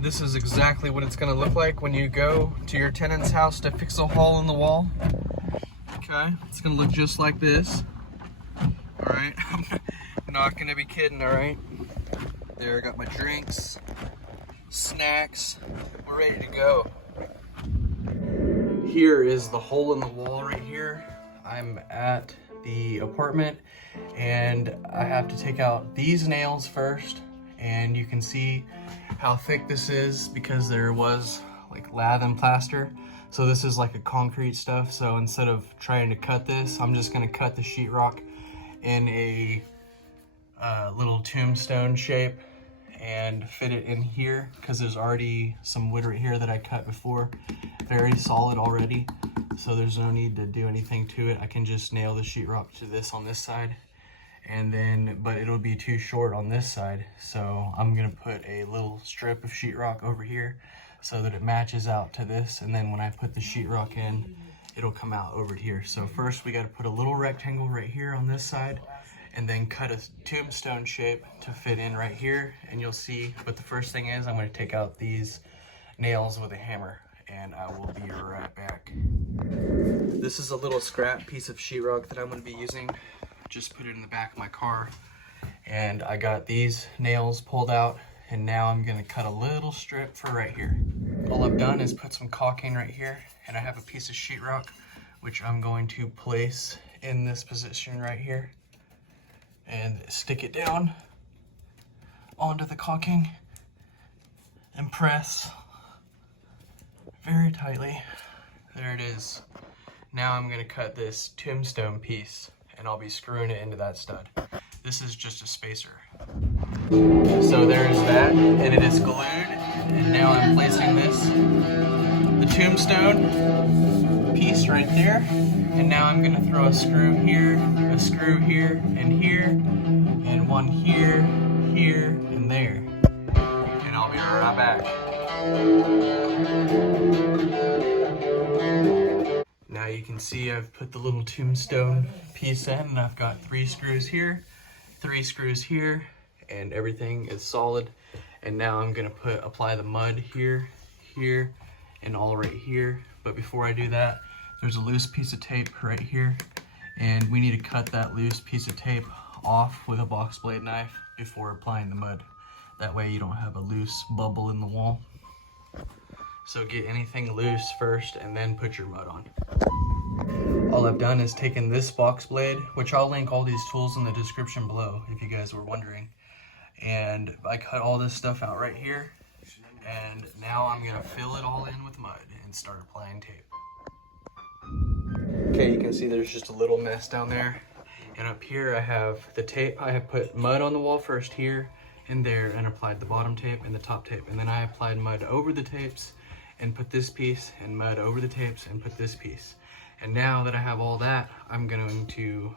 This is exactly what it's going to look like when you go to your tenant's house to fix a hole in the wall. Okay, it's going to look just like this. All right, I'm not going to be kidding, all right? There, I got my drinks, snacks, we're ready to go. Here is the hole in the wall right here. I'm at the apartment and I have to take out these nails first, and you can see how thick this is because there was like lath and plaster. So this is like a concrete stuff. So instead of trying to cut this, I'm just gonna cut the sheetrock in a little tombstone shape and fit it in here because there's already some wood right here that I cut before. Very solid already. So there's no need to do anything to it. I can just nail the sheetrock to this on this side, and then, but it'll be too short on this side. So I'm gonna put a little strip of sheetrock over here so that it matches out to this. And then when I put the sheetrock in, it'll come out over here. So first we gotta put a little rectangle right here on this side, and then cut a tombstone shape to fit in right here. And you'll see, but the first thing is I'm gonna take out these nails with a hammer, and I will be right back. This is a little scrap piece of sheetrock that I'm going to be using. Just put it in the back of my car, and I got these nails pulled out, and now I'm going to cut a little strip for right here. All I've done is put some caulking right here, and I have a piece of sheetrock which I'm going to place in this position right here and stick it down onto the caulking and press very tightly. There it is. Now I'm going to cut this tombstone piece, and I'll be screwing it into that stud. This is just a spacer. So there's that, and it is glued. And now I'm placing this, the tombstone piece right there. And now I'm going to throw a screw here, and one here, and there. And I'll be right back. Now you can see I've put the little tombstone piece in, and I've got 3 screws here, 3 screws here, and everything is solid. And now I'm gonna apply the mud here, here, and all right here. But before I do that, there's a loose piece of tape right here, and we need to cut that loose piece of tape off with a box blade knife before applying the mud. That way you don't have a loose bubble in the wall. So get anything loose first and then put your mud on. All I've done is taken this box blade, which I'll link all these tools in the description below if you guys were wondering. And I cut all this stuff out right here. And now I'm gonna fill it all in with mud and start applying tape. Okay, you can see there's just a little mess down there. And up here I have the tape. I have put mud on the wall first here and there, and applied the bottom tape and the top tape. And then I applied mud over the tapes and put this piece, and mud over the tapes and put this piece. And now that I have all that, I'm going to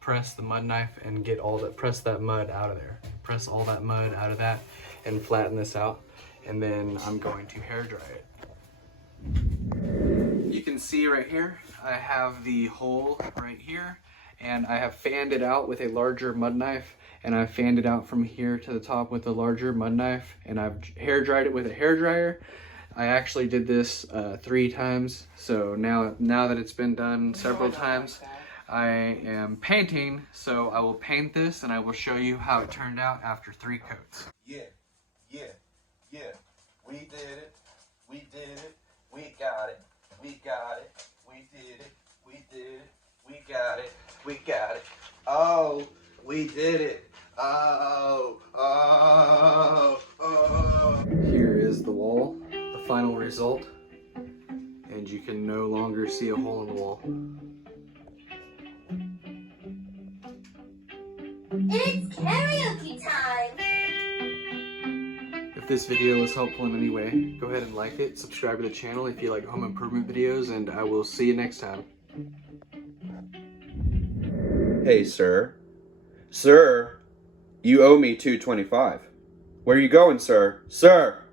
press the mud knife and get press that mud out of there. Press all that mud out of that and flatten this out. And then I'm going to hair dry it. You can see right here, I have the hole right here, and I have fanned it out with a larger mud knife, and I've fanned it out from here to the top with a larger mud knife, and I've hair dried it with a hair dryer. I actually did this 3 times, so now that it's been done several times, I am painting, so I will paint this and I will show you how it turned out after 3 coats. Yeah, we did it, we got it, we got it, we did it, we got it, we got it, oh, we did it, oh. Here is the wall, the final result, and you can no longer see a hole in the wall. It's karaoke time! If this video was helpful in any way, go ahead and like it, subscribe to the channel if you like home improvement videos, and I will see you next time. Hey, sir. Sir, you owe me $2.25. Where are you going, sir? Sir!